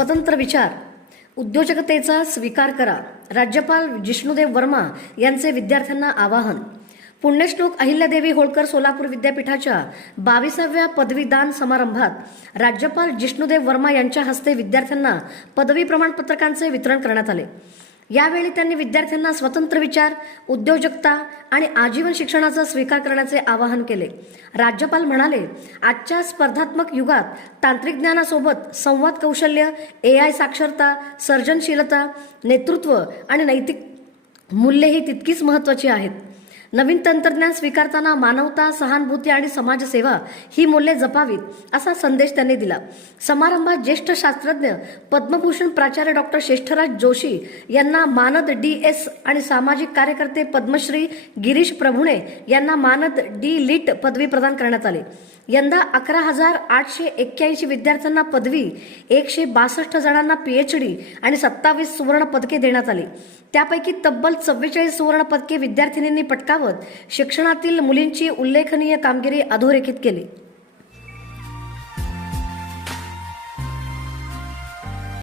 स्वतंत्र विचार, उद्योजकतेचा स्वीकार करा. राज्यपाल जिष्णुदेव वर्मा यांचे विद्यार्थ्यांना आवाहन. पुण्यश्लोक अहिल्यादेवी होळकर सोलापूर विद्यापीठाच्या 22व्या पदवीदान समारंभात राज्यपाल जिष्णुदेव वर्मा यांच्या हस्ते विद्यार्थ्यांना पदवी प्रमाणपत्रकांचे वितरण करण्यात आले. यावेळी त्यांनी विद्यार्थ्यांना स्वतंत्र विचार, उद्योजकता आणि आजीवन शिक्षणाचा स्वीकार करण्याचे आवाहन केले. राज्यपाल म्हणाले, आजच्या स्पर्धात्मक युगात तांत्रिक ज्ञानासोबत संवाद कौशल्य, AI साक्षरता, सर्जनशीलता, नेतृत्व आणि नैतिक मूल्येही तितकीच महत्त्वाची आहेत. नवीन तंत्रज्ञान स्वीकारताना मानवता, सहानुभूती आणि समाजसेवा ही मूल्ये जपावीत, असा संदेश त्यांनी दिला. समारंभात ज्येष्ठ शास्त्रज्ञ पद्मभूषण प्राचार्य डॉक्टर श्रेष्ठराज जोशी यांना मानद DS आणि सामाजिक कार्यकर्ते पद्मश्री गिरीश प्रभुणे यांना मानद D.Lit पदवी प्रदान करण्यात आली. यंदा 11,881 विद्यार्थ्यांना पदवी, 162 जणांना PhD आणि 27 सुवर्ण पदके देण्यात आली. त्यापैकी तब्बल 44 सुवर्ण पदके विद्यार्थिनींनी पटकावत शिक्षणातील मुलींची उल्लेखनीय कामगिरी अधोरेखित केली.